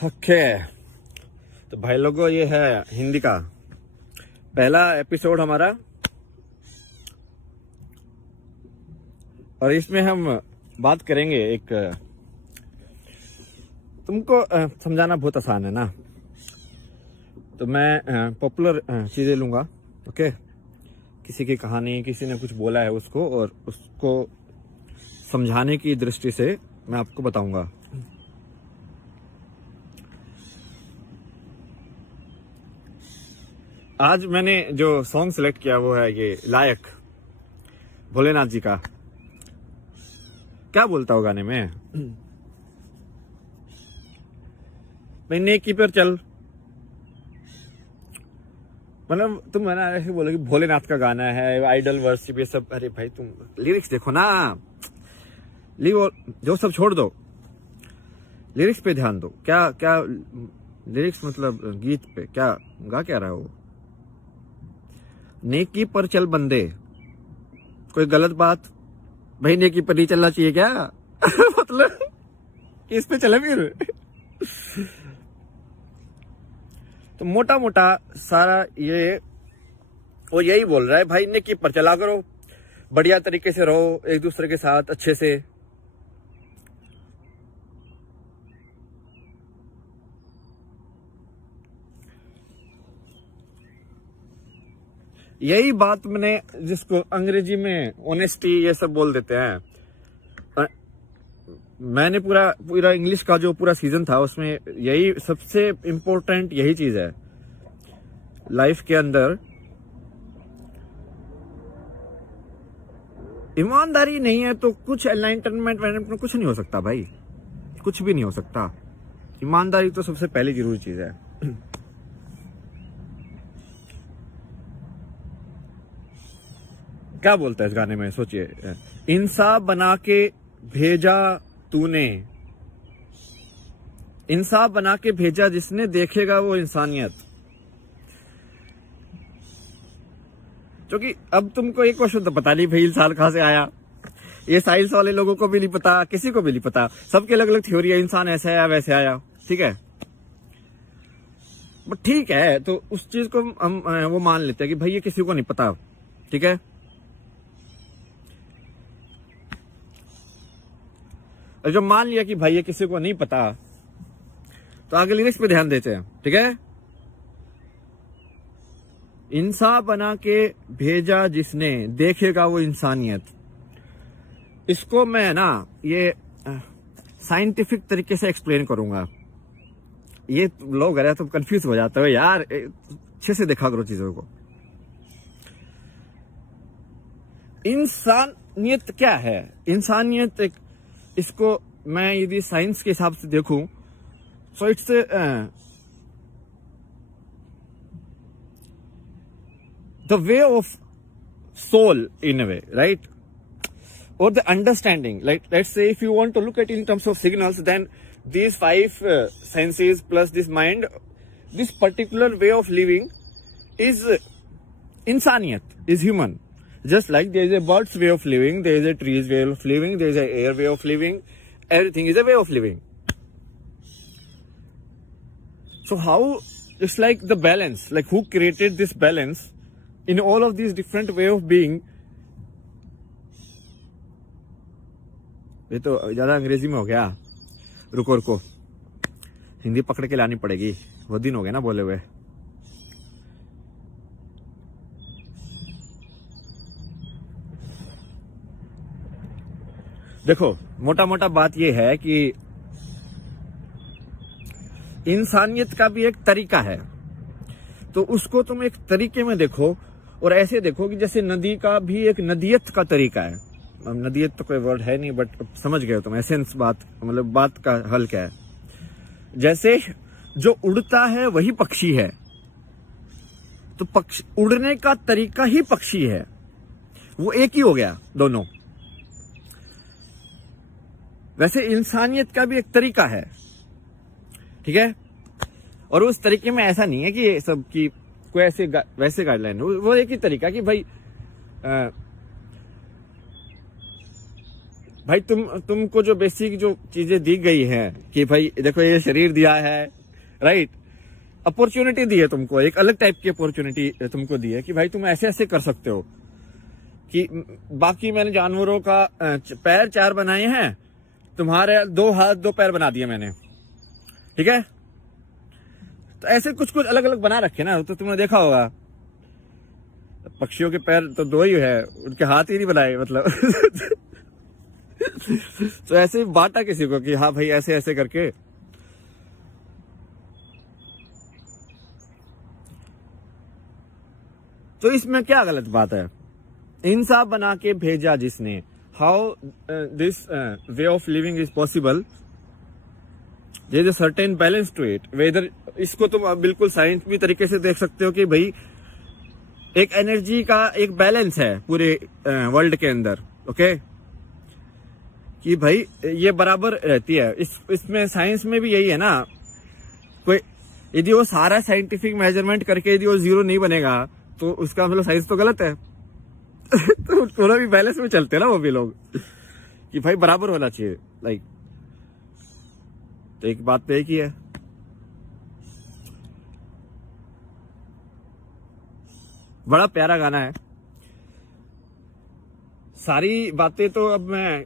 Okay, तो भाई लोगों ये है हिंदी का पहला एपिसोड हमारा, और इसमें हम बात करेंगे एक, तुमको समझाना बहुत आसान है ना, तो मैं पॉपुलर चीजें लूंगा। ओके, किसी की कहानी, किसी ने कुछ बोला है उसको, और उसको समझाने की दृष्टि से मैं आपको बताऊंगा। आज मैंने जो सॉन्ग सेलेक्ट किया वो है ये लायक, भोलेनाथ जी का। क्या बोलता हो गाने में? भाई नेकी पर चल, मतलब तुम है ना ऐसे बोलो कि भोलेनाथ का गाना है, आइडल वर्शिप, ये सब। अरे भाई तुम लिरिक्स देखो ना, जो सब छोड़ दो, लिरिक्स पे ध्यान दो। क्या क्या लिरिक्स, मतलब गीत पे क्या गा क्या रहा हो? नेकी पर चल बंदे, कोई गलत बात? भाई नेकी पर नहीं चलना चाहिए क्या? मतलब इस पे चले फिर। तो मोटा मोटा सारा ये वो यही बोल रहा है, भाई नेकी पर चला करो, बढ़िया तरीके से रहो एक दूसरे के साथ अच्छे से। यही बात मैंने, जिसको अंग्रेजी में ऑनेस्टी ये सब बोल देते हैं, मैंने पूरा इंग्लिश का जो पूरा सीजन था उसमें यही सबसे इम्पोर्टेंट यही चीज है लाइफ के अंदर। ईमानदारी नहीं है तो कुछ एनलाइटनमेंट में कुछ नहीं हो सकता भाई, कुछ भी नहीं हो सकता। ईमानदारी तो सबसे पहली जरूरी चीज है। क्या बोलता है इस गाने में, सोचिए। इंसाफ बना के भेजा तूने, इंसाफ बना के भेजा जिसने, देखेगा वो इंसानियत। क्योंकि अब तुमको एक क्वेश्चन तो पता नहीं भाई इंसान कहां से आया, ये साइंस वाले लोगों को भी नहीं पता, किसी को भी नहीं पता, सबके अलग अलग थ्योरी है, इंसान ऐसे आया वैसे आया, ठीक है। बट ठीक है, तो उस चीज को हम वो मान लेते हैं कि भाई ये किसी को नहीं पता, ठीक है। और जब मान लिया कि भाई ये किसी को नहीं पता, तो आगे लिरिक्स पे ध्यान देते हैं, ठीक है। इंसान बना के भेजा जिसने, देखेगा वो इंसानियत। इसको मैं ना ये साइंटिफिक तरीके से एक्सप्लेन करूंगा। ये लोग अरे तुम कंफ्यूज हो जाते हो यार, अच्छे से देखा करो चीजों को। इंसानियत क्या है? इंसानियत एक, इसको मैं यदि साइंस के हिसाब से देखूं, so it's the way of soul in a way, right? और the understanding, like let's say if you want to look at in terms of signals, then these 5 senses plus this mind, this particular way of living is insaniyat, is human. Just like there is a bird's way of living, there is a tree's way of living, there is a air way of living, everything is a way of living. So how, it's like the balance, like who created this balance in all of these different way of being. ये तो ज्यादा अंग्रेजी में हो गया, रुको हिंदी पकड़ के लानी पड़ेगी, वो दिन हो गए ना बोले हुए। देखो मोटा मोटा बात ये है कि इंसानियत का भी एक तरीका है, तो उसको तुम एक तरीके में देखो, और ऐसे देखो कि जैसे नदी का भी एक नदियत का तरीका है। अब नदियत तो कोई वर्ड है नहीं, बट समझ गए हो तुम एसेंस, बात मतलब बात का हल क्या है। जैसे जो उड़ता है वही पक्षी है, तो पक्षी उड़ने का तरीका ही पक्षी है, वो एक ही हो गया दोनों। वैसे इंसानियत का भी एक तरीका है, ठीक है। और उस तरीके में ऐसा नहीं है कि ये सब की कोई ऐसे वैसे गाइडलाइन, वो एक ही तरीका कि भाई भाई तुमको जो बेसिक जो चीजें दी गई हैं कि भाई देखो ये शरीर दिया है, राइट, अपॉर्चुनिटी दी है तुमको, एक अलग टाइप की अपॉर्चुनिटी तुमको दी है कि भाई तुम ऐसे ऐसे कर सकते हो कि बाकी मैंने जानवरों का पैर 4 बनाए हैं, तुम्हारे 2 हाथ 2 पैर बना दिए मैंने, ठीक है। तो ऐसे कुछ कुछ अलग अलग बना रखे ना, तो तुमने देखा होगा पक्षियों के पैर तो 2 ही है, उनके हाथ ही नहीं बनाए मतलब तो ऐसे बांटा किसी को कि हाँ भाई ऐसे ऐसे करके। तो इसमें क्या गलत बात है? इंसान बना के भेजा जिसने, how this way of living is possible, there is a certain balance to it. Whether इसको तुम बिल्कुल साइंटिफिक तरीके से देख सकते हो कि भाई एक एनर्जी का एक बैलेंस है पूरे वर्ल्ड के अंदर, ओके, कि भाई ये बराबर रहती है। इसमें साइंस में भी यही है ना, कोई यदि वो सारा साइंटिफिक मेजरमेंट करके यदि वो 0 नहीं बनेगा तो उसका मतलब साइंस तो गलत है तो थोड़ा भी बैलेंस में चलते हैं ना वो भी लोग कि भाई बराबर होना चाहिए, लाइक। तो एक बात तो एक ही है। बड़ा प्यारा गाना है, सारी बातें तो अब मैं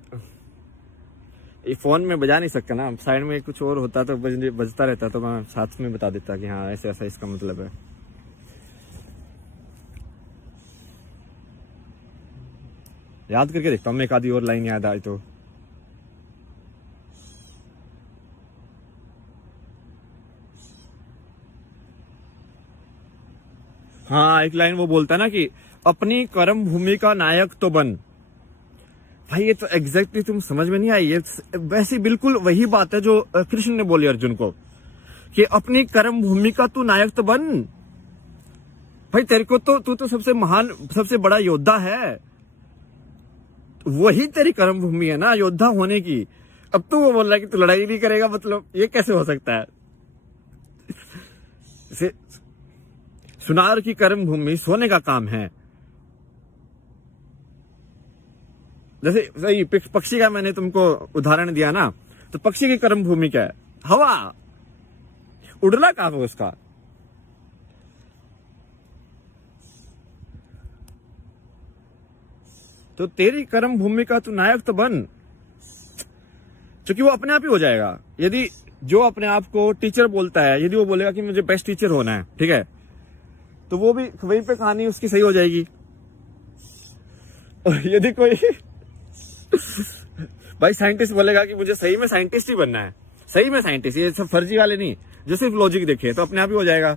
ये फोन में बजा नहीं सकता ना, साइड में कुछ और होता तो बजता रहता तो मैं साथ में बता देता कि हाँ ऐसे ऐसा इसका मतलब है। याद करके देखता हूँ मैं, एक आधी और लाइन याद आई तो। हाँ, एक लाइन वो बोलता है ना कि अपनी कर्म भूमि का नायक तो बन। भाई ये तो एग्जैक्टली तुम समझ में नहीं आई, ये वैसे बिल्कुल वही बात है जो कृष्ण ने बोली अर्जुन को कि अपनी कर्म भूमि का तू नायक तो बन। भाई तेरे को तो तू तो सबसे महान सबसे बड़ा योद्धा है, वही तेरी कर्म भूमि है ना योद्धा होने की। अब तू वो बोल रहा है कि तू लड़ाई नहीं करेगा, मतलब ये कैसे हो सकता है? सुनार की कर्म भूमि सोने का काम है। जैसे सही पक्षी का मैंने तुमको उदाहरण दिया ना, तो पक्षी की कर्म भूमि क्या है? हवा, उड़ना काम है उसका। तो तेरी कर्म भूमि का तू नायक तो बन, क्योंकि वो अपने आप ही हो जाएगा। यदि जो अपने आप को टीचर बोलता है, यदि वो बोलेगा कि मुझे बेस्ट टीचर होना है, ठीक है, तो वो भी वहीं पे कहानी उसकी सही हो जाएगी। और यदि कोई भाई साइंटिस्ट बोलेगा कि मुझे सही में साइंटिस्ट ही बनना है, सही में साइंटिस्ट, ये सब फर्जी वाले नहीं, जो सिर्फ लॉजिक देखे, तो अपने आप ही हो जाएगा।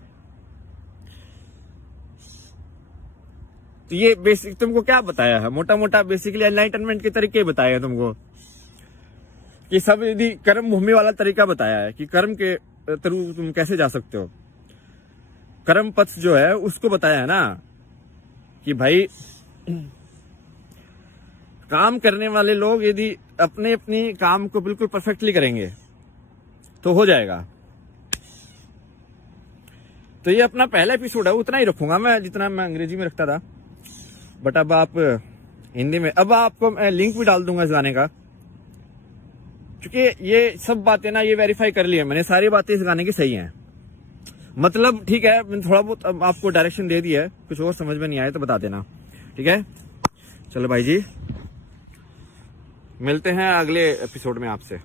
तो ये बेसिक तुमको क्या बताया है? मोटा मोटा बेसिकली एनलाइटनमेंट के तरीके बताए हैं तुमको, कि सब यदि कर्म भूमि वाला तरीका बताया है कि कर्म के थ्रू तुम कैसे जा सकते हो। कर्म पथ जो है उसको बताया है ना कि भाई काम करने वाले लोग यदि अपने अपनी काम को बिल्कुल परफेक्टली करेंगे तो हो जाएगा। तो ये अपना पहला एपिसोड है, उतना ही रखूंगा मैं जितना मैं अंग्रेजी में रखता था, बट अब आप हिंदी में, अब आपको मैं लिंक भी डाल दूंगा इस गाने का, क्योंकि ये सब बातें ना ये वेरीफाई कर ली है मैंने, सारी बातें इस गाने की सही हैं। मतलब ठीक है, मैंने थोड़ा बहुत अब आपको डायरेक्शन दे दिया है, कुछ और समझ में नहीं आए तो बता देना, ठीक है। चलो भाई जी, मिलते हैं अगले एपिसोड में आपसे।